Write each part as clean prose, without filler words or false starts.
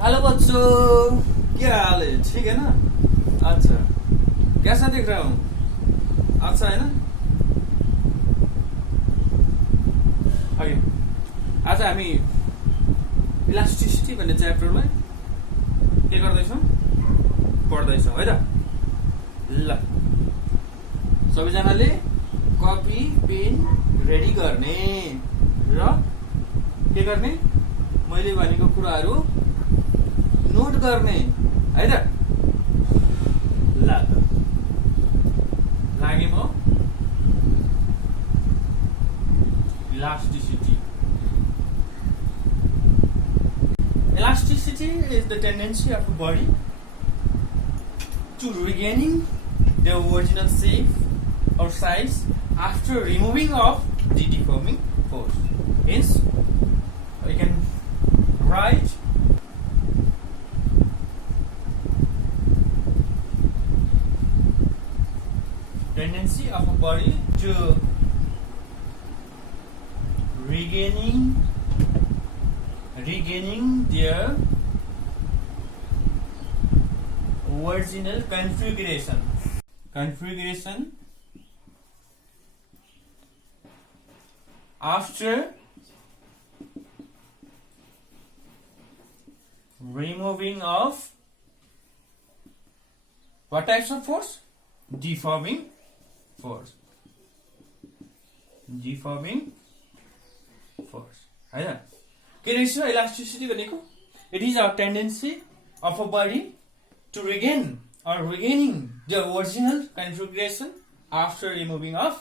Hello बच्चों, क्या हाल है? ठीक है ना? अच्छा, कैसा दिख रहा हूँ? अच्छा है ना? ओके, आज हामी इलास्टिसिटी भन्ने च्याप्टरलाई के गर्दैछौँ? पढ्दैछौँ है त? ल, सबैजनाले कपी पेन रेडी गर्ने र के गर्ने? मैले भनेको कुराहरू नोट गर्ने है त? ल लागे म elasticity. Elasticity is the tendency of a body to regaining the original shape or size after removing of the deforming force. Hence, we can write tendency of a body to regaining their original configuration after removing of what types of force? Deforming force है ना? के रहेछ elasticity भनेको? It is a tendency of a body to regain or regaining the original configuration after removing of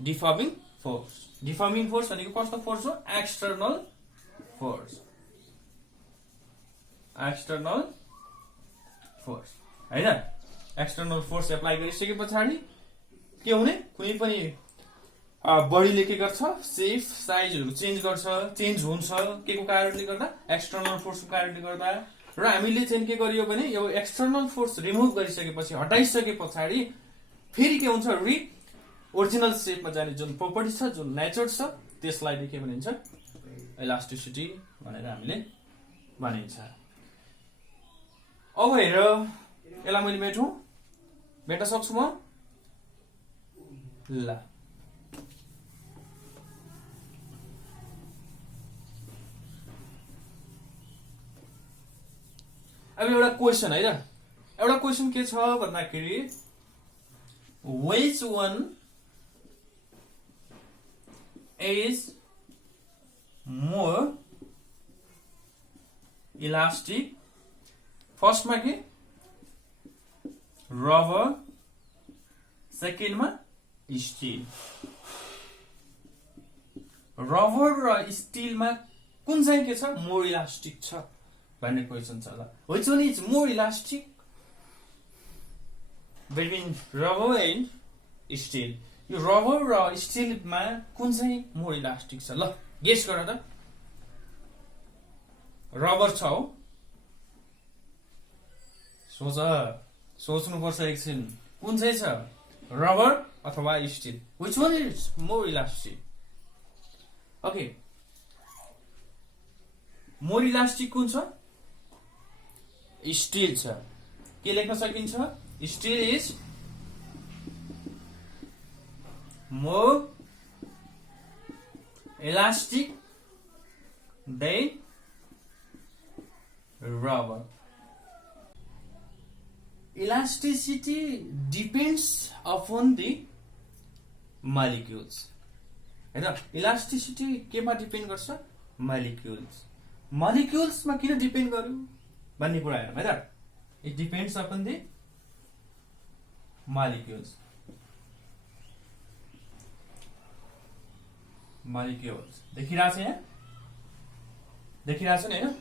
deforming force. Deforming force भनेको कस्तो force हो? External force हैन? External force apply गरिसके पछाडि के हुने? कुनै पनि बडीले के गर्छ? सेप साइजहरु चेन्ज हुन्छ के को कारणले गर्दा? एक्सटर्नल फोर्सको कारणले गर्दा। र हामीले चाहिँ के गरियो भने यो एक्सटर्नल फोर्स रिमुभ गरिसकेपछि हटाइसके पछाडि फेरि के हुन्छ? ओरिजिनल शेपमा जाने जुन प्रोपर्टी छ, जुन नेचर छ, त्यसलाई के भनिन्छ? इलास्टिसिटी भनेर हामीले भनिन्छ। अब हेर, यसलाई मैले मेट्न सक्छु म? ल, अब एउटा क्वेशन है त? एउटा क्वेशन के छ भन्दाखेरि which one is more elastic? फर्स्टमा के? रबर, सेकेन्डमा स्टील। रबर र स्टीलमा कुन चाहिँ के छ? मोर इलास्टिक छ भन्ने क्वेशन छ ल। Which one is more elastic between rubber and steel? यो रबर र स्टीलमा कुन चाहिँ मोर इलास्टिक छ? ल गेस गर त। रबर छ हो? सोच्नुपर्छ एकछिन, कुन चाहिँ छ? रबर अथवा steel? Which one is more elastic? Okay, more elastic कुन छ? स्टील छ। के लेख्न सकिन्छ? Steel is more elastic than rubber. Elasticity depends upon the molecules हैन? इलास्टिसिटी केमा डिपेन्ड गर्छ? मलिक्युल्समा किन डिपेन्ड गर्यो भन्ने कुरा हेरौँ है त? It depends upon the molecules. देखिरहेछ यहाँ? देखिरहेछ नि हैन?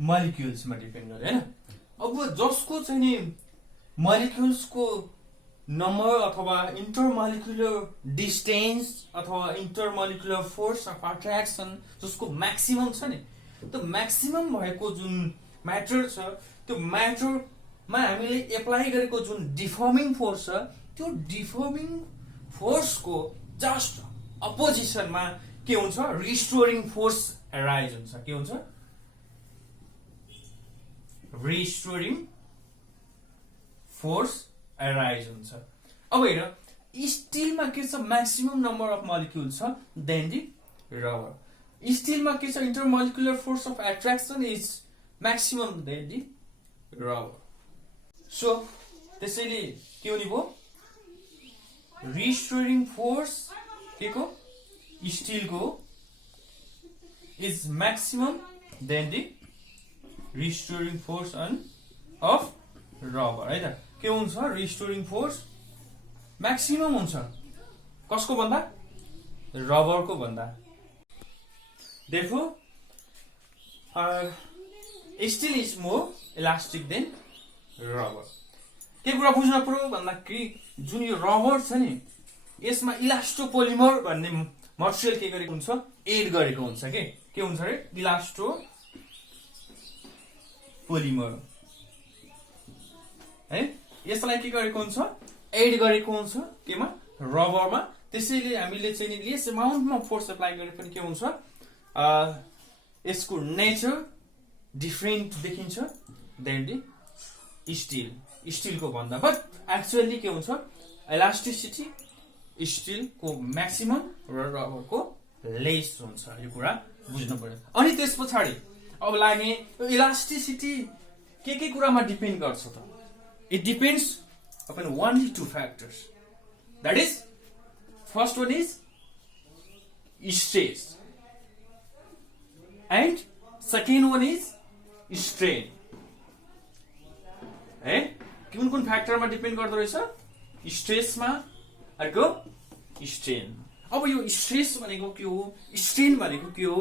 मलिक्युल्समा डिपेन्ड गर्यो हैन? अब जसको चाहिँ नि मलिक्युल्सको नम्बर अथवा इंटरमोलिकुलर डिस्टेंस अथवा इंटरमोलिकुलर फोर्स अफ अट्र्याक्सन जसको मैक्सिमम छ नि, त्यो मैक्सिमम भएको जुन म्याटर छ, त्यो म्याटरमा हामीले एप्लाई गरेको जुन डिफर्मिङ फोर्स छ, त्यो डिफर्मिङ फोर्सको जस्ट अपोजिसनमा के हुन्छ रिस्टोरिङ फोर्स एराइज हुन्छ के हुन्छ रिस्टोरिङ फोर्स एराइज हुन्छ अब हेर स्टिलमा के छ म्याक्सिमम नम्बर अफ मलिक्युल छ देन दि रबर स्टिलमा के छ intermolecular force of attraction is maximum than the rubber so त्यसैले के हुने भयो रिस्टोरिङ फोर्स के को स्टिलको is maximum than the restoring force of rubber है त के हुन्छ रिस्टोरिङ फोर्स म्याक्सिमम हुन्छ कसको भन्दा रबरको भन्दा therefore steel is more elastic than rubber के कुरा बुझ्न पर्यो भन्दाखेरि जुन यो रबर छ नि यसमा इलास्टोपोलिमर भन्ने मटेरियल के गरेको हुन्छ एड गरेको हुन्छ के हुन्छ रे इलास्टो पोलिमर है यसलाई के गरेको हुन्छ एड गरेको हुन्छ केमा रबरमा त्यसैले हामीले चाहिँ नि लेस अमाउन्टमा फोर्स अप्लाई गरे पनि के हुन्छ यसको नेचर डिफरेन्ट देखिन्छ देन दि स्टिलको भन्दा बट एक्चुअली के हुन्छ इलास्टिसिटी स्टिलको म्याक्सिमम र रबरको लेस हुन्छ यो कुरा बुझ्नु पर्यो अनि त्यस पछाडि अब लाग्ने इलास्टिसिटी के कुरामा डिपेन्ड गर्छ त it depends upon only two factors that is first one is stress and second one is strain है कुन फ्याक्टरमा डिपेन्ड गर्दो रहेछ स्ट्रेसमा अर्को स्ट्रेन अब यो स्ट्रेस भनेको के हो स्ट्रेन भनेको के हो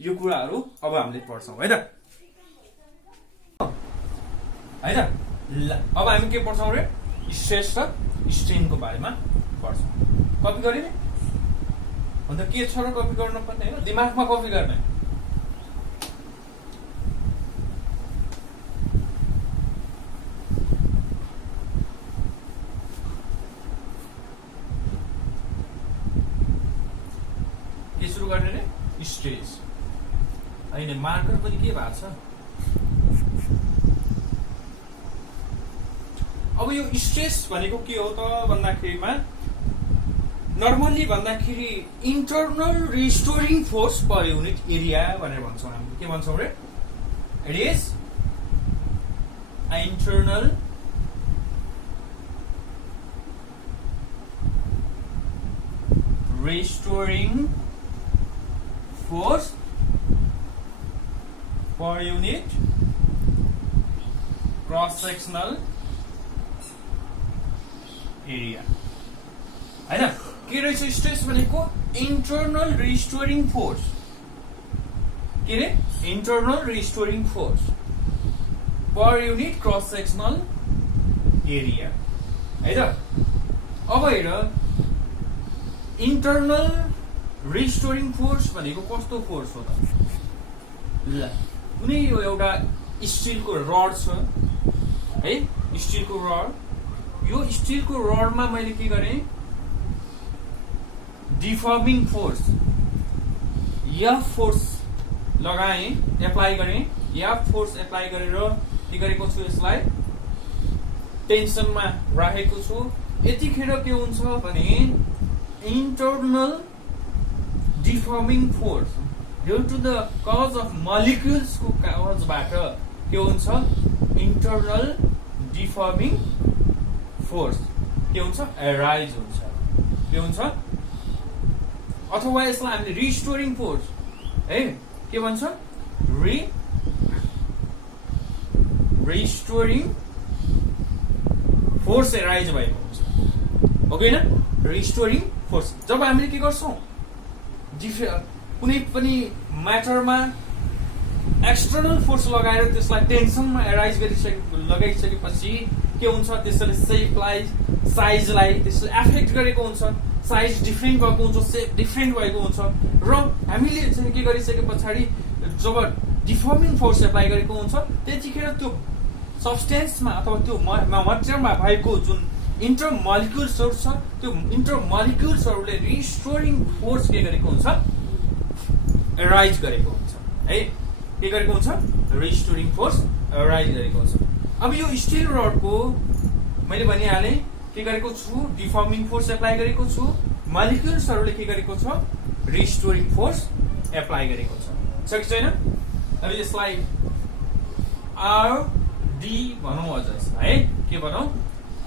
यो कुराहरू अब हामीले पढ्छौं है त अब हामी के पढ्छौं रे स्ट्रेस र स्ट्रेनको बारेमा पढ्छौं कपी गरे नि अन्त के छ र कपी गर्न पर्ने हैन दिमागमा कपी गर्ने के सुरु गर्ने रे स्ट्रेस अहिले मार्कर पनि के भएको छ अब यो स्ट्रेस भनेको के हो त भन्दाखेरिमा नर्मल्ली भन्दाखेरि internal restoring force per unit area भनेर भन्छौं हामी के भन्छौं रे it is internal restoring force per unit cross sectional area हैन के रहेछ स्ट्रेस भनेको इन्टरनल रिस्टोरिङ फोर्स के रे internal restoring force per unit cross sectional area है त अब हेर इन्टरनल रिस्टोरिङ फोर्स भनेको कस्तो फोर्स हो त ल कुनै यो एउटा स्टिलको रड छ है स्टिलको रड यो स्टिलको रडमा मैले के गरेँ डिफर्मिङ फोर्स एफ फोर्स लगाएँ एप्लाई गरेँ एफ फोर्स एप्लाई गरेर के गरेको छु यसलाई टेन्सनमा राखेको छु यतिखेर के हुन्छ भने internal deforming force due to the cause of molecules को काजबाट के हुन्छ इन्टरनल डिफर्मिङ फोर्स के हुन्छ एराइज हुन्छ के हुन्छ अथवा यसलाई हामीले रिस्टोरिङ फोर्स है के भन्छ रिस्टोरिङ फोर्स एराइज भएको हुन्छ हो कि हैन रिस्टोरिङ फोर्स जब हामीले के गर्छौं कुनै पनि म्याटरमा एक्सटर्नल फोर्स लगाएर त्यसलाई टेन्सनमा एराइज लगाइसकेपछि के हुन्छ त्यसले सेपलाई साइजलाई त्यसले एफेक्ट गरेको हुन्छ साइज डिफरेन्ट भएको हुन्छ सेप डिफरेन्ट भएको हुन्छ र हामीले चाहिँ के गरिसके पछाडि जब डिफर्मिङ फोर्स एप्लाई गरेको हुन्छ त्यतिखेर त्यो सब्स्टेन्समा अथवा त्यो मटेरियलमा भएको जुन इन्टरमलिक्युल्सहरु छ त्यो इन्टरमलिक्युल्सहरुले रिस्टोरिङ फोर्स के गरेको हुन्छ राइज गरेको हुन्छ है। के गरेको हुन्छ? रिस्टोरिङ फोर्स राइज गरेको हुन्छ। अब यो स्टिल रडको मैले भनिहालेँ के गरेको छु? डिफर्मिङ फोर्स एप्लाई गरेको छु। मलिक्युल्सहरूले के गरेको छ? रिस्टोरिङ फोर्स एप्लाई गरेको छ कि छैन? अब यसलाई आरडी भनौँ अझ है, के भनौँ?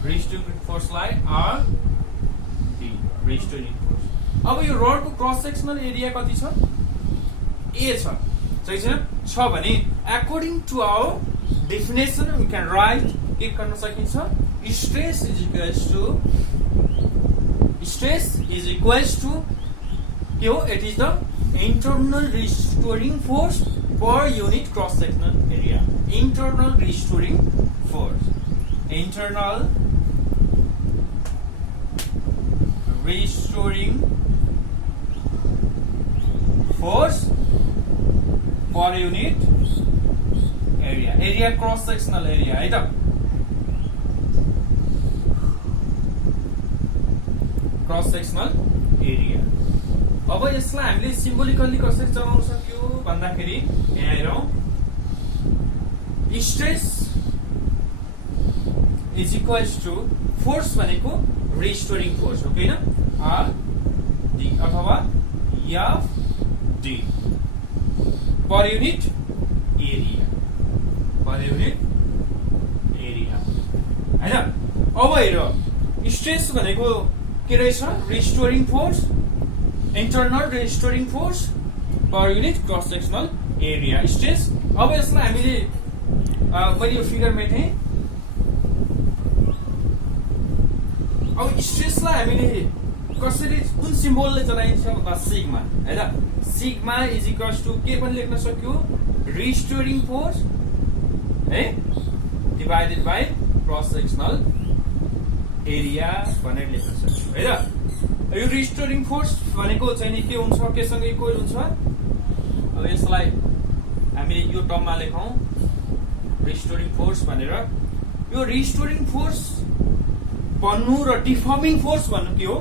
रिस्टोरिङ फोर्सलाई आरडी, रिस्टोरिङ फोर्स। अब यो रडको क्रस सेक्सनल एरिया कति छ? ए छ, सही छैन? छ भने according to our definition we can write के गर्न सकिन्छ? स्ट्रेस इज इक्वल्स टु के हो? It is the internal restoring force per unit cross sectional area. Internal restoring force, internal restoring force per unit area. Area cross sectional area है त, cross sectional area. अब यसलाई हामीले symbolically कसरी चलाउन सक्यो भन्दाखेरि यहाँ हेरौँ, stress is equals to force भनेको रिस्टोरिङ फोर्स हो कि हैन? आर डी अथवा F D per unit area, per unit area हैन? अब हेर, स्ट्रेस भनेको के रहेछ? Restoring force, internal restoring force per unit cross sectional area, stress. अब यसलाई हामीले मैले यो फिगरमा थिएँ। अब स्ट्रेसलाई हामीले कसरी, कुन सिम्बोलले चलाइन्छ भन्दा सिग्मा हैन? सिग्मा इज इक्वल्स टु के पनि लेख्न सक्यो? रिस्टोरिङ फोर्स है divided by cross sectional area भनेर लेख्न सक्यो हैन? यो रिस्टोरिङ फोर्स भनेको चाहिँ नि के हुन्छ? केसँग इक्वल हुन्छ? अब यसलाई हामीले यो टर्ममा लेखौँ, रिस्टोरिङ फोर्स भनेर। यो रिस्टोरिङ फोर्स भन्नु र डिफर्मिङ फोर्स भन्नु के हो?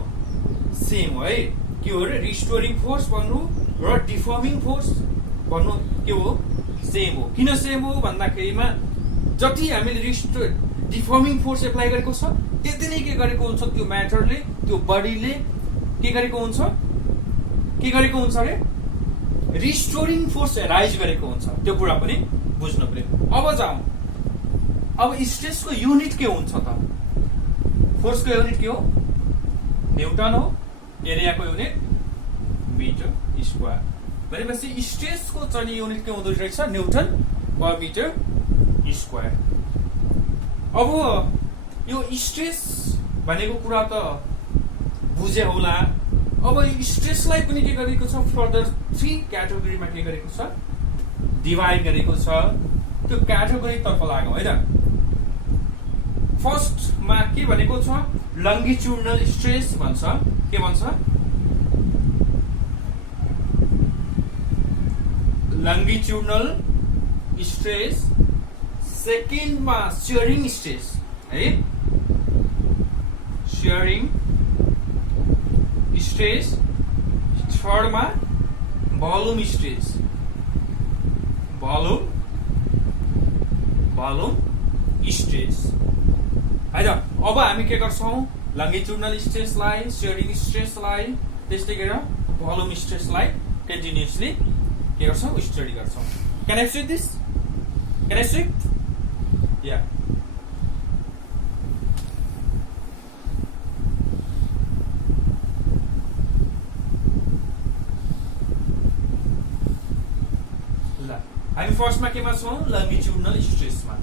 सेम हो है। के हो रे? रिस्टोरिङ फोर्स भन्नु र डिफर्मिङ फोर्स भन्नु के हो? सेम हो। किन सेम हो भन्दाखेरिमा जति हामीले डिफर्मिङ फोर्स एप्लाई गरेको छ त्यति नै के गरेको हुन्छ? त्यो म्याटरले, त्यो बडीले के गरेको हुन्छ? के गरेको हुन्छ रे? रिस्टोरिङ फोर्स राइज गरेको हुन्छ। त्यो कुरा पनि बुझ्नु पर्यो। अब जाउँ, अब स्ट्रेसको युनिट के हुन्छ त? फोर्सको युनिट के हो? न्युटन हो। एरियाको युनिट मिटर स्क्वायर भनेपछि स्ट्रेसको चाहिँ युनिट के हुँदो रहेछ? Newton per metre square. अब यो स्ट्रेस भनेको कुरा त बुझे होला। अब स्ट्रेसलाई पनि के गरेको छ? फर्दर 3 क्याटेगोरीमा के गरेको छ? डिभाइड गरेको छ। त्यो क्याटेगोरी तर्फ लागौँ है त। फर्स्टमा के भनेको छ? लंगिट्युडनल स्ट्रेस भन्छ। के भन्छ? Longitudinal stress. सेकेन्डमा शियरिङ स्ट्रेस है, शियरिङ स्ट्रेस। थर्डमा भोल्युम स्ट्रेस, भोल्युम स्ट्रेस है त। अब हामी के गर्छौँ? लंगिट्युडनल स्ट्रेसलाई, शियरिङ स्ट्रेसलाई, त्यस्तै गरेर भोल्युम स्ट्रेसलाई कन्टिन्युअसली के गर्छौँ? स्टडी गर्छौँ। Can I switch this? Can I switch? या ल, हामी फर्स्टमा केमा छौँ? लंगिट्युडनल स्ट्रेसमा।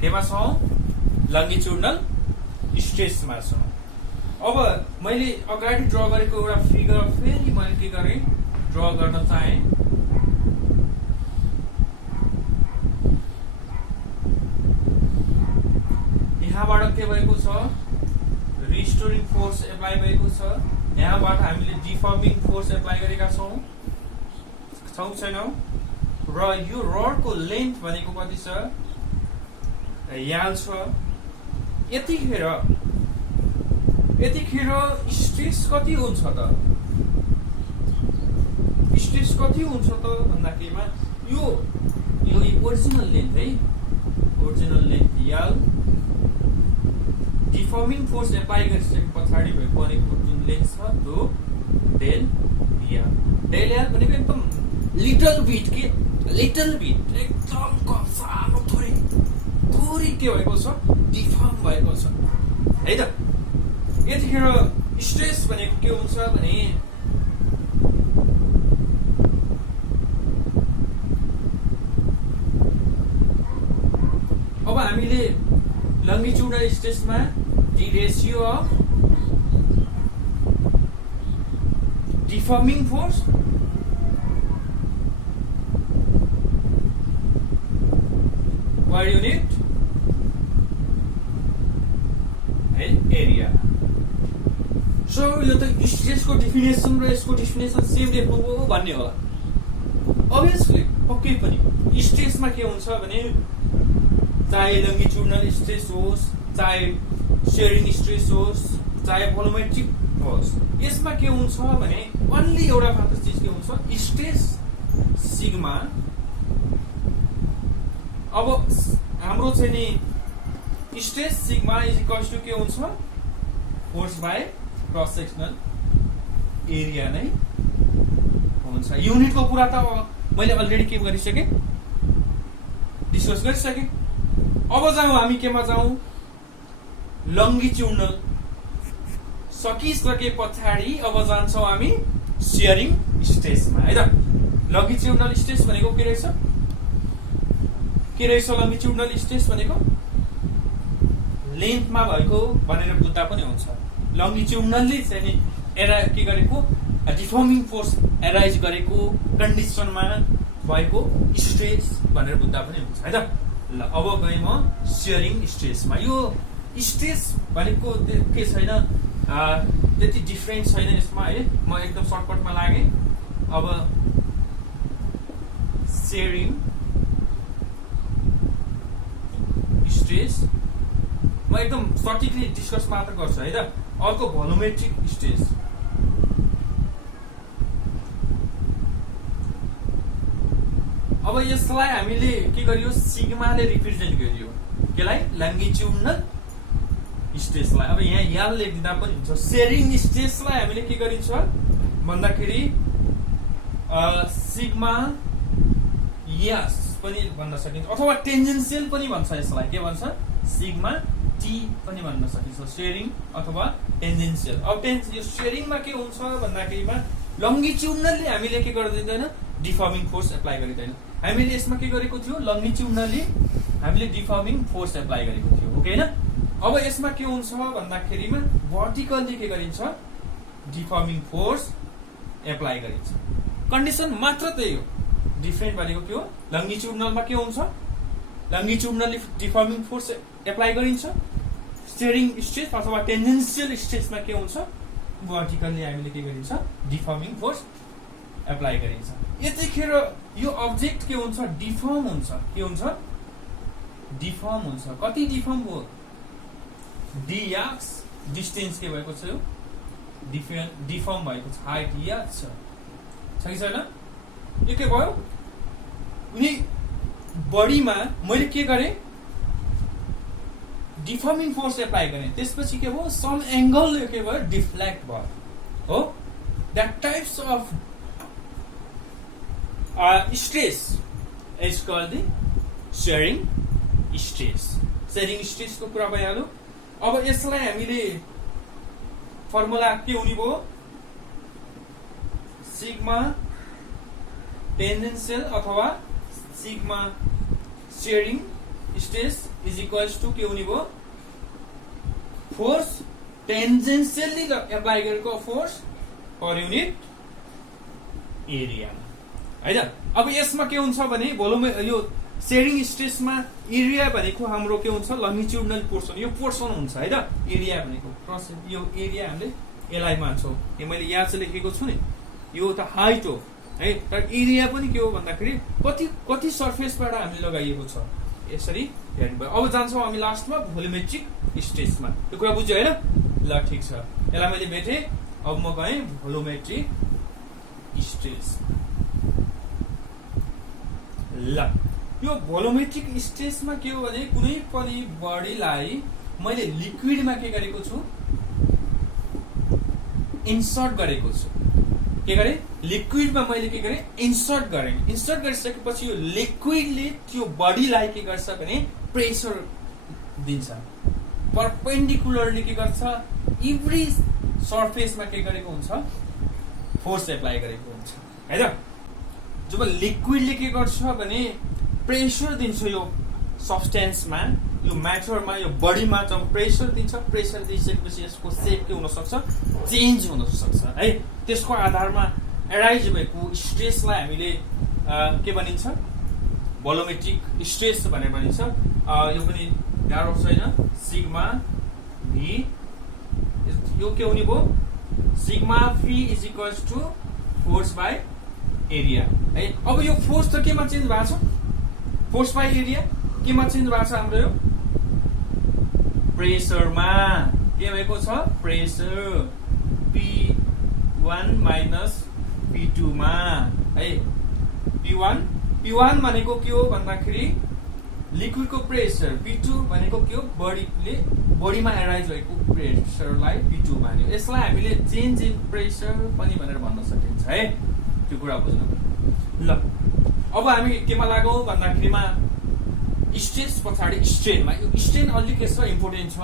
केमा छौँ? लंगिट्युडनल स्ट्रेसमा छौँ। अब मैले अगाडि ड्र गरेको एउटा फिगर फेरि मैले के गरेँ? ड्र गर्न चाहे। यहाँबाट के भएको छ? रिस्टोरिङ फोर्स एप्लाई भएको छ। यहाँबाट हामीले डिफर्मिङ फोर्स एप्लाई गरेका छौँ छैनौँ? र यो रडको लेन्थ भनेको कति छ? यहाँ छ। यतिखेर यतिखेर स्ट्रेस कति हुन्छ त भन्दाखेरिमा यो ओरिजिनल लेन्थ है, ओरिजिनल लेन्थ यल डिफर्मिङ फोर्स एप्लाई गरिसके पछाडि बनेको जुन लेन्थ छ त्यो डेल यल। डेल यल भनेको एकदम लिटल बिट एकदम सानो थोरै के भएको छ, डिफर्म भएको छ है त। यतिखेर स्ट्रेस भनेको के हुन्छ भने अब हामीले लंगिट्युडल स्ट्रेसमा the ratio of deforming force per unit and area. So यो त स्ट्रेसको डेफिनेसन र यसको डेफिनेसन सेम लेख्नु हो भन्ने होला। obviously पक्कै पनि स्ट्रेसमा के हुन्छ भने चाहे लंगिट्युडल स्ट्रेस होस्, चाहे शेयरिङ स्ट्रेस होस्, चाहे भोलोमेट्रिक होस्, यसमा के हुन्छ भने अन्ली एउटा मात्र चीज के हुन्छ, स्ट्रेस सिग्मा। अब हाम्रो चाहिँ नि stress sigma is equals to के हुन्छ, force by cross sectional area नै हुन्छ। युनिटको कुरा त मैले अलरेडी के गरिसके, डिस्कस गरिसके। अब जाउँ हामी केमा जाउँ, लंगिट्युडल सकिसके पछाडि अब जान्छौँ हामी शेयरिङ स्ट्रेसमा है त। लंगिट्युडल स्ट्रेस भनेको के रहेछ, लंगिट्युडल स्ट्रेस भनेको लेन्थमा भएको भनेर बुझ्दा पनि हुन्छ। लंगिट्युडनली चाहिँ नि एरा के गरेको, डिफर्मिङ फोर्स एराइज गरेको कन्डिसनमा भएको स्ट्रेस भनेर बुझ्दा पनि हुन्छ है त। ल अब गएँ म शेयरिङ स्ट्रेसमा। यो स्ट्रेस भनेको के छैन, त्यति डिफरेन्ट छैन यसमा है। म एकदम सर्टकटमा लागे। अब शेयरिङ स्ट्रेस म एकदम सटिकली डिस्कस मात्र गर्छु है त। अर्को भोलोमेट्रिक स्ट्रेस, अब यसलाई हामीले के गरियो, सिग्माले रिप्रेजेन्ट गरियो, केलाई लंगिट्युडल स्ट्रेसलाई। अब यहाँ यल लेख्दा पनि हुन्छ। शेयरिङ स्ट्रेसलाई हामीले के गरिन्छ भन्दाखेरि सिग्मा यस पनि भन्न सकिन्छ, अथवा टेन्जेन्सियल पनि भन्छ यसलाई। के भन्छ, सिग्मा टी पनि भन्न सकिन्छ, शेयरिङ अथवा टेन्जेन्सियल। अब यो शेयरिङमा के हुन्छ भन्दाखेरिमा लंगिट्युडनली हामीले के गर्दैन, डिफर्मिङ फोर्स एप्लाई गरिदैन। हामीले यसमा के गरेको थियो, लंगिट्युडनली हामीले डिफर्मिङ फोर्स एप्लाई गरेको थियो, ओके हैन। अब यसमा के हुन्छ भन्दाखेरिमा भर्टिकल्ली के गरिन्छ, डिफर्मिङ फोर्स एप्लाई गरिन्छ। कन्डिसन मात्र त्यही हो, डिफरेन्ट भनेको के हो, लंगिट्युडनलमा के हुन्छ, लंगिट्युडनली डिफर्मिङ फोर्स एप्लाई गरिन्छ। शेयरिङ स्ट्रेस अथवा टेन्जेन्सियल स्ट्रेसमा के हुन्छ, भर्टिकल्ली हामीले के गरिन्छ, डिफर्मिङ फोर्स एप्लाई गरिन्छ। यतिखेर यो अब्जेक्ट के हुन्छ, डिफर्म हुन्छ। के हुन्छ, डिफर्म हुन्छ। कति डिफर्म हो, डिएक्स डिस्टेन्स के भएको छ, यो डिफर्म भएको छ, हाइट एक्स छ कि छैन। यो के भयो, उनी बडीमा मैले के गरेँ, डिफर्मिङ फोर्स एप्लाई गरेँ, त्यसपछि के भयो, सम एंगल के भयो, डिफ्लेक्ट भयो हो। That types of stress is called the shearing stress. Shearing स्ट्रेसको कुरा भइहाल्यो। अब यसलाई हामीले फर्मुला के हुने भयो, सिग्मा टेन्जेन्सियल अथवा sigma shearing stress is equals to के हुने भयो, फोर्स टेन्जेन्सियली एप्लाई गरेको फोर्स पर युनिट एरिया है त। अब यसमा के हुन्छ भने यो शेयरिङ स्ट्रेसमा एरिया भनेको हाम्रो के हुन्छ, लंगिट्युडनल पोर्सन, यो पोर्सन हुन्छ है त। एरिया भनेको क्रस, यो एरिया हामीले यसलाई मान्छौँ। यो मैले यहाँ चाहिँ लेखेको छु नि, यो त हाइट हो है, तर एरिया पनि के हो भन्दाखेरि कति सर्फेसबाट हामीले लगाइएको छ, यसरी हेर्नु भयो। अब जान्छौँ हामी लास्टमा भोल्युमेट्रिक स्ट्रेसमा। यो कुरा बुझ्यो हैन। ल ठिक छ, यसलाई मैले मेटेँ। अब म गएँ भोलोमेट्रिक स्ट्रेस। ल यो भोलोमेट्रिक स्ट्रेसमा के हो भने कुनै पनि बडीलाई मैले लिक्विडमा के गरेको छु, इन्सर्ट गरेको छु। के गरे? लिक्विडमा मैले के गरेँ? इन्सर्ट गरेँ। इन्सर्ट गरिसकेपछि यो लिक्विडले त्यो बडीलाई के गर्छ भने प्रेसर दिन्छ। परपेन्डिकुलरली के गर्छ? एभ्री सर्फेसमा के गरेको हुन्छ? फोर्स एप्लाई गरेको हुन्छ, हैन? जब लिक्विडले के गर्छ भने प्रेसर दिन्छ यो सब्सटेन्समा, यो म्याटरमा, यो बडीमा जब प्रेसर दिन्छ, प्रेसर दिइसकेपछि यसको सेप के हुन सक्छ? चेन्ज हुन सक्छ है। त्यसको आधारमा एराइज भएको स्ट्रेसलाई हामीले के भनिन्छ? भोलोमेट्रिक स्ट्रेस भनेर भनिन्छ। यो पनि गाह्रो छैन। सिग्मा भी, यो के हुने भयो? सिग्मा भी is equals to force by area है। अब यो फोर्स त केमा चेन्ज भएको छ? फोर्स बाई एरिया केमा चेन्ज भएको छ हाम्रो? यो प्रेसरमा के भएको छ? प्रेसर P1 माइनस P2 मा है। P1 भनेको के हो भन्दाखेरि लिक्विडको प्रेसर, P2 भनेको के हो? बडीमा एराइज भएको प्रेसरलाई P2 मान्यो। यसलाई हामीले चेन्ज इन प्रेसर पनि भनेर भन्न सकिन्छ है। त्यो कुरा बुझ्नु। ल अब हामी केमा लागौँ भन्दाखेरिमा स्ट्रेस पछाडि स्ट्रेनमा। यो स्ट्रेन अलिक यसमा इम्पोर्टेन्ट छ।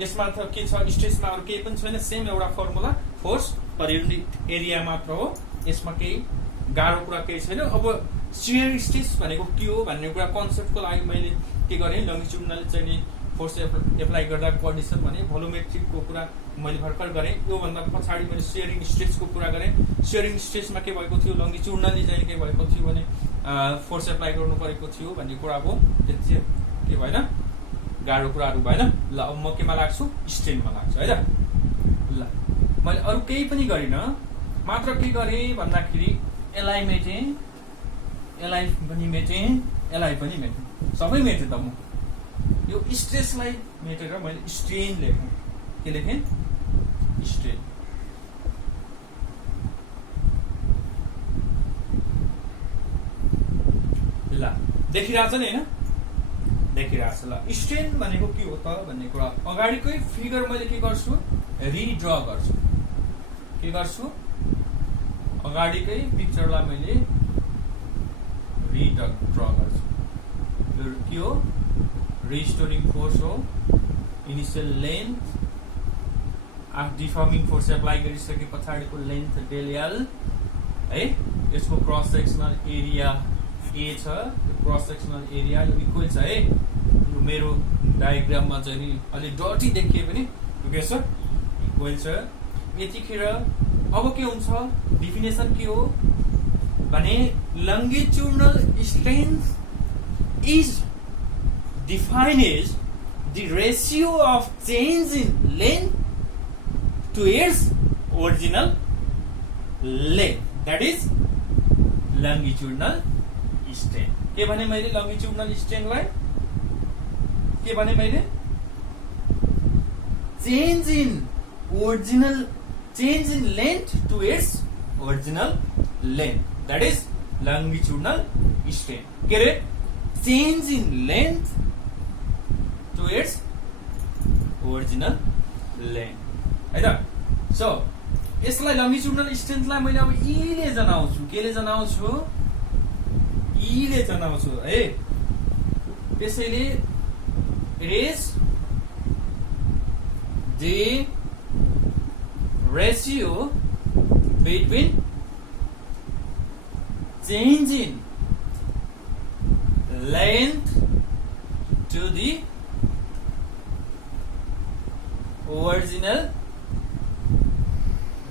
यसमा त के छ? स्ट्रेसमा अरू केही पनि छैन, सेम एउटा formula, force per unit area मात्र हो। यसमा केही गाह्रो कुरा केही छैन। अब शियर स्ट्रेस भनेको के हो भन्ने कुरा कन्सेप्टको लागि मैले के गरेँ? लङ्गिट्युडनल चाहिँ फोर्स एप्लाई गर्दा कन्डिसन भने भोलोमेट्रिकको कुरा मैले भर्खर गरेँ। योभन्दा पछाडि मैले सियरिङ स्ट्रेसको कुरा गरेँ। सियरिङ स्ट्रेसमा के भएको थियो? लङ्गिट्युडनली चाहिँ के भएको थियो भने फोर्स एप्लाई गर्नु परेको थियो भन्ने कुरा भयो। त्यति के भएन? गाह्रो कुराहरू भएन। ल अब म केमा लाग्छु? स्ट्रेनमा लाग्छु है त। ल मैले अरू केही पनि गरिनँ, मात्र के गरेँ भन्दाखेरि यसलाई मेटेँ, यसलाई पनि मेटेँ, यसलाई पनि मेटेँ, सबै मेटेँ त म। यो स्ट्रेसलाई मेटेर मैले स्ट्रेन लेखेँ। के लेखेँ? स्ट्रेन। ल देखिरहेछ नि होइन? देखिरहेछ। ल स्ट्रेन भनेको के हो त भन्ने कुरा अगाडिकै फिगर मैले के गर्छु? रिड्र गर्छु। के गर्छु? अगाडिकै पिक्चरलाई मैले रिड्र गर्छु। यो के हो? रिस्टोरिङ फोर्स हो। Initial length deforming force apply गरिसके पछाडिको लेन्थ डेल एल है। यसको क्रस सेक्सनल एरिया ए छ। यो क्रस सेक्सनल एरिया यो इक्वल छ है। यो मेरो डायग्राममा चाहिँ नि अलि डटी देखिए पनि यो के छ? इक्वल छ। यतिखेर अब के हुन्छ? डेफिनेसन के हो भने longitudinal strength is defined as the ratio of change in length to its original length, that is longitudinal strain. के भने मैले longitudinal strain लाई के भने मैले? change in length to its original length, that is longitudinal strain. के रे? change in length to its original length है त। सो यसलाई लङ्गिट्युडनल स्ट्रेन्थलाई मैले अब इले जनाउँछु। केले जनाउँछु? इले जनाउँछु है। त्यसैले it is the ratio between change in length to the original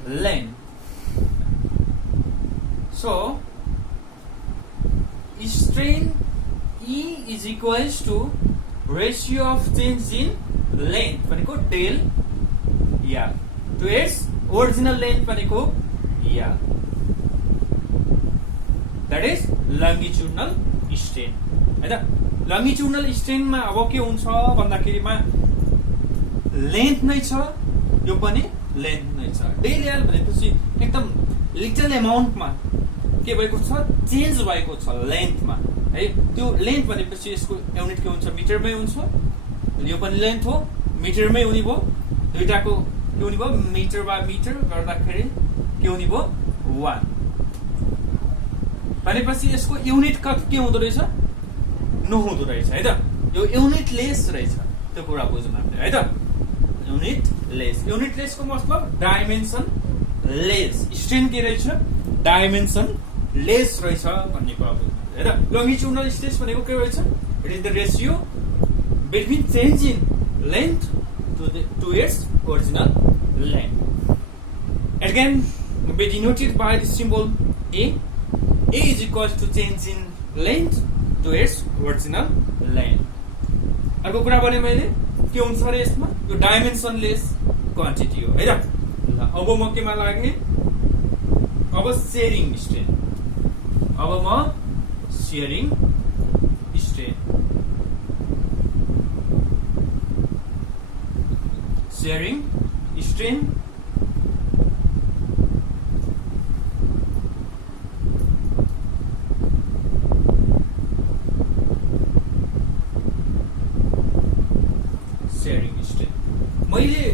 length. So strain E is equals to ratio of change in length भनेको डेल या to its original length भनेको या, that is longitudinal strain है त। Longitudinal स्ट्रेनमा अब के हुन्छ भन्दाखेरिमा length नै छ, यो पनि लेन्थ नै छ। डेल भनेपछि एकदम लिटल एमाउन्टमा के भएको छ, चेन्ज भएको छ लेन्थमा है। त्यो लेन्थ भनेपछि यसको युनिट के हुन्छ, मिटरमै हुन्छ। यो पनि लेन्थ हो, मिटरमै हुने भयो। दुईटाको के हुने भयो, मिटर बाई मिटर गर्दाखेरि के हुने भयो, 1 भनेपछि यसको युनिट के हुँदो रहेछ, नहुँदो रहेछ है त। यो युनिट लेस रहेछ, त्यो कुरा बुझ्नु हामीले है त। युनिट लेस को मतलब डाइमेन्सन लेस। स्ट्रेन के रहेछ, डाइमेन्सन लेस रहेछ भन्ने कुरा बुझ्नु है त। लङ्गिट्युडनल स्ट्रेस भनेको के रहेछ, it is the ratio between change in length to its original length. Again, be denoted by the symbol A. A is equal to change in length to its original length. अर्को कुरा भने मैले के हुन्छ र यसमा, यो डाइमेन्सनलेस क्वान्टिटी हो है त। अब म केमा लागे, अब सेयरिङ स्ट्रेन। अब म सेयरिङ स्ट्रेन, सेयरिङ स्ट्रेन मैले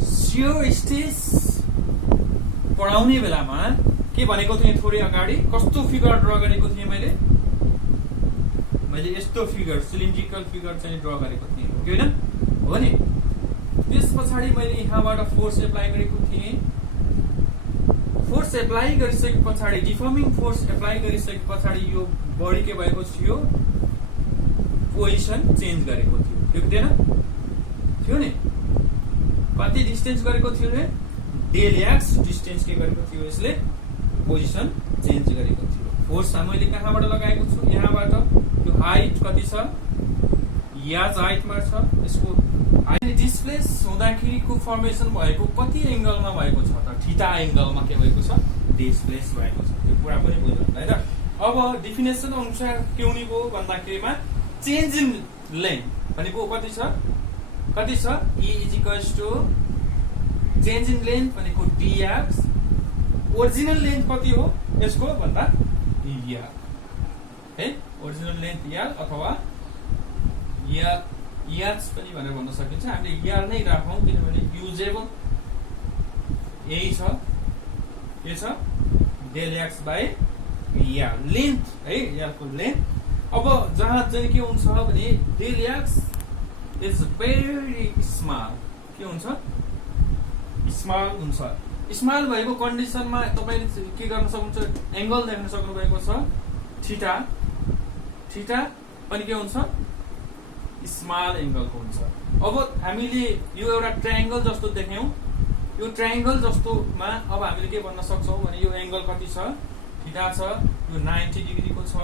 सियर स्ट्रेस पढाउने बेलामा के भनेको थिएँ, थोरै अगाडि कस्तो फिगर ड्र गरेको थिएँ मैले यस्तो फिगर, सिलिन्ड्रिकल फिगर चाहिँ ड्र गरेको थिएँ कि होइन, हो नि। त्यस पछाडि मैले यहाँबाट फोर्स एप्लाई गरेको थिएँ। फोर्स एप्लाई गरिसके पछाडि, डिफर्मिङ फोर्स एप्लाई गरिसके पछाडि यो बडी के भएको थियो, पोजिसन चेन्ज गरेको थियो थियो नि। कति डिस्टेन्स गरेको थियो रे, डेल एक्स डिस्टेन्स के गरेको थियो, यसले पोजिसन चेन्ज गरेको थियो। फोर्स मैले कहाँबाट लगाएको छु, यहाँबाट। यो हाइट कति छ, याज हाइटमा छ। यसको हाइट डिस्प्लेस हुँदाखेरिको फर्मेसन भएको कति एंगलमा भएको छ त, थीटा एंगलमा के भएको छ, डिस्प्लेस भएको छ। त्यो कुरा पनि बुझ्नु है त। अब डेफिनेसन अनुसार के हुने भयो भन्दाखेरिमा, चेन्ज इन लेन्थ भनेको कति छ, E is equals to change in length भनेको dx, ओरिजिनल लेन्थ कति हो यसको भन्दा l है, ओरिजिनल लेन्थ l अथवा h पनि भनेर भन्न सकिन्छ। हामीले l नै राखौं किनभने युजेबल यही छ, के छ, del x by l length है, l को लेन्थ। अब जहाँ चाहिँ के हुन्छ भने del x is very small, के हुन्छ, स्मल हुन्छ। स्मल भएको कन्डिसनमा तपाईले के गर्न सक्नुहुन्छ, एंगल देख्न सक्नु भएको छ, थीटा। थीटा पनि के हुन्छ, स्मल एंगलको हुन्छ। अब हामीले यो एउटा ट्रायंगल जस्तो देख्यौं, यो ट्रायंगल जस्तोमा अब हामीले के भन्न सक्छौं भने यो एंगल कति छ, थीटा छ, यो 90 डिग्रीको छ।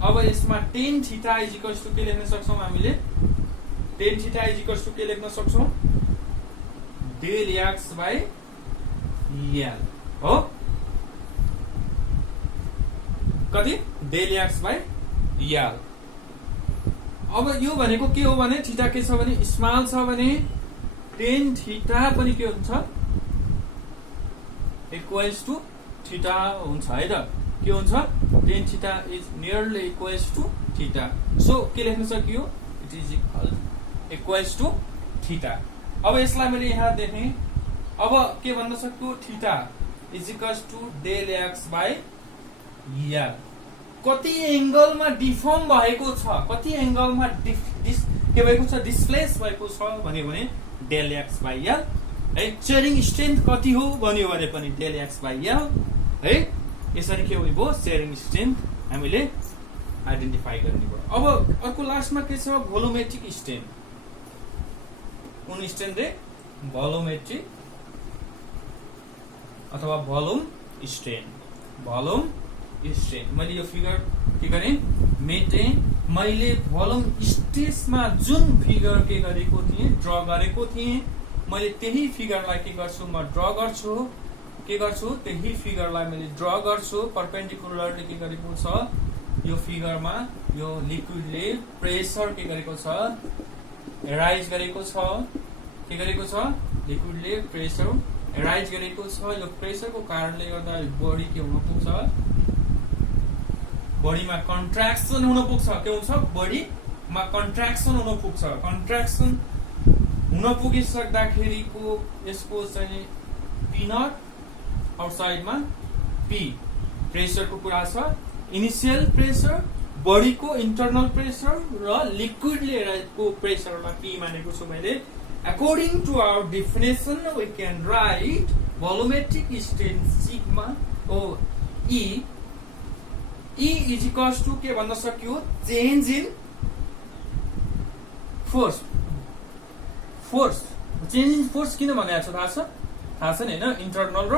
अब यसमा tan theta is equals to के लेख्न सक्छौं हामीले, tan theta is equals to के लेख्न सक्छौं, डेल एक्स बाई l हो, कति, डेल एक्स बाई l। अब यो भनेको के हो भने, थीटा के छ भने स्मल छ भने tan थीटा पनि के हुन्छ, इक्वल्स टु थीटा हुन्छ है त। के हुन्छ, tan theta is nearly equals to theta. So के लेख्न सकियो, it is equals to theta. अब यसलाई मैले यहाँ देखेँ, अब के भन्न सक्छु, theta is equals to del x by l। कति एंगलमा डिफर्म भएको छ, कति एंगलमा के भएको छ, डिस्प्लेस भएको छ भन्यो भने डेल एक्स बाई l है। सेयरिङ स्ट्रेन्थ कति हो भन्यो भने पनि डेल एक्स बाई l है। यसरी के हुने भयो, सेयरिङ स्ट्रेन्थ हामीले आइडेन्टिफाई गर्ने भयो। अब अर्को लास्टमा के छ, भोलोमेट्रिक स्ट्रेन। कुन स्ट्रेन रे, भोलोमेट्रिक अथवा भोल्युम स्ट्रेन, भोल्युम स्ट्रेन। मैले यो फिगर के गरेँ, मेटेँ। मैले भोल्युम स्ट्रेसमा जुन फिगर के गरेको थिएँ, ड्र गरेको थिएँ, मैले त्यही फिगरलाई के गर्छु, म ड्र गर्छु, के गर्छु, त्यही फिगरलाई मैले ड्र गर्छु। परपेन्डिकुलरले के गरेको छ, यो फिगरमा यो लिक्विडले प्रेसर के गरेको छ, राइज गरेको छ, के गरेको छ, लिक्विडले प्रेसर राइज गरेको छ। यो प्रेसरको कारणले गर्दा बडी के हुन पुग्छ, बडीमा कन्ट्र्याक्सन हुन पुग्छ। के हुन्छ, बडीमा कन्ट्र्याक्सन हुन पुग्छ। कन्ट्र्याक्सन हुन पुगिसक्दाखेरिको यसको चाहिँ पिनट आउटसाइडमा पी प्रेसरको कुरा छ। इनिशियल प्रेसर, बडीको इन्टरनल प्रेसर र लिक्विडले को प्रेसरमा पी मानेको छु मैले। According to our definition, we can write volumetric strain sigma E. E is equals to के भन्न सक्यो, change in force. Change in force किन भनेको छ थाहा छ नि हैन? इन्टरनल र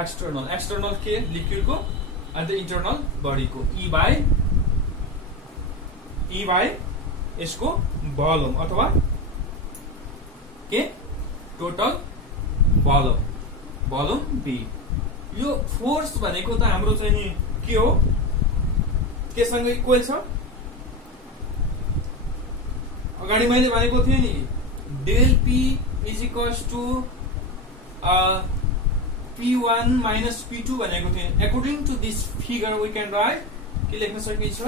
एक्सटर्नल। एक्सटर्नल के लिक्विड को अन्त इन्टरनल बडी को। E बाई यसको भोल्युम अथवा के टोटल भोल्युम बी। यो फोर्स भनेको त हाम्रो चाहिँ नि के हो, केसँग इक्वल छ? अगाडि मैले भनेको थिएँ नि, del P is equals to P1 minus P2 भनेको थिएँ। According to this figure we can write के लेख्न सकिन्छ,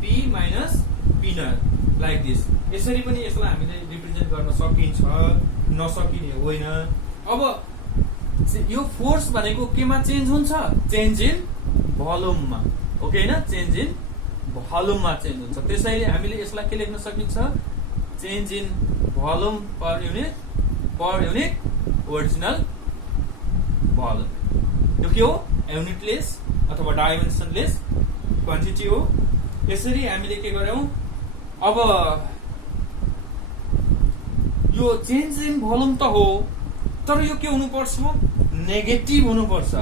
P minus P naught like this। यसरी पनि यसलाई हामीले रिप्रेजेन्ट गर्न सकिन्छ, नसकिने होइन। अब यो फोर्स भनेको केमा चेन्ज हुन्छ, चेन्ज इन भोल्युममा। ओके हैन, चेन्ज इन भोल्युममा चेन्ज हुन्छ। त्यसैले हामीले यसलाई के लेख्न सकिन्छ, change in volume per unit original volume. यो के हो, युनिटलेस अथवा डाइमेन्सनलेस क्वान्टिटी हो। यसरी हामीले के गर्यौं, अब यो चेन्ज इन भोल्युम त हो, तर यो के हुनुपर्छ, नेगेटिभ हुनुपर्छ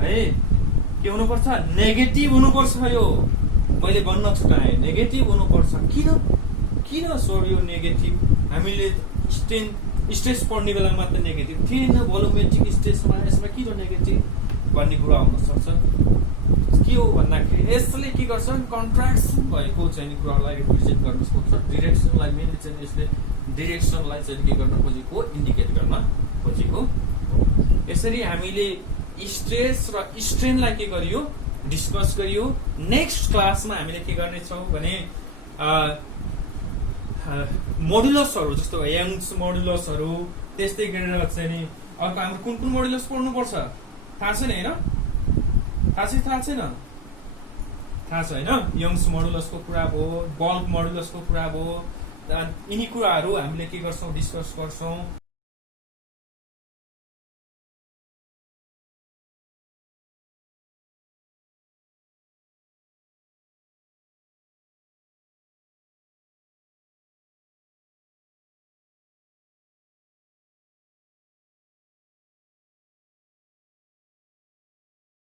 है। के हुनुपर्छ, नेगेटिभ हुनुपर्छ। यो मैले भन्न छुटाएँ, नेगेटिभ हुनुपर्छ। किन सर यो नेगेटिभ? हामीले स्ट्रेस पढ्ने बेलामा त नेगेटिभ थिएन, भोल्युमेट्रिक स्ट्रेसमा यसमा किन नेगेटिभ भन्ने कुरा आउन सक्छ। के हो भन्दाखेरि यसले के गर्छ, कन्ट्र्याक्सन भएको चाहिँ कुरालाई रिप्रेजेन्ट गर्न सक्छ। डिरेक्सनलाई मेनली चाहिँ यसले डिरेक्सनलाई चाहिँ के गर्न खोजेको, इन्डिकेट गर्न खोजेको। यसरी हामीले स्ट्रेस र स्ट्रेनलाई के गरियो, डिस्कस गरियो। नेक्स्ट क्लासमा हामीले के गर्नेछौँ भने मोडुलसहरू, जस्तो यङ्स मोडुलसहरू, त्यस्तै गरेर चाहिँ नि अर्को हाम्रो कुन मोडुलस पढ्नु पर्छ थाहा छैन हैन? थाहा छैन? थाहा छ हैन? यङ्स मोडुलसको कुरा भयो, बल्क मोडुलसको कुरा भयो। यिनी कुराहरू हामीले के गर्छौँ, डिस्कस गर्छौँ।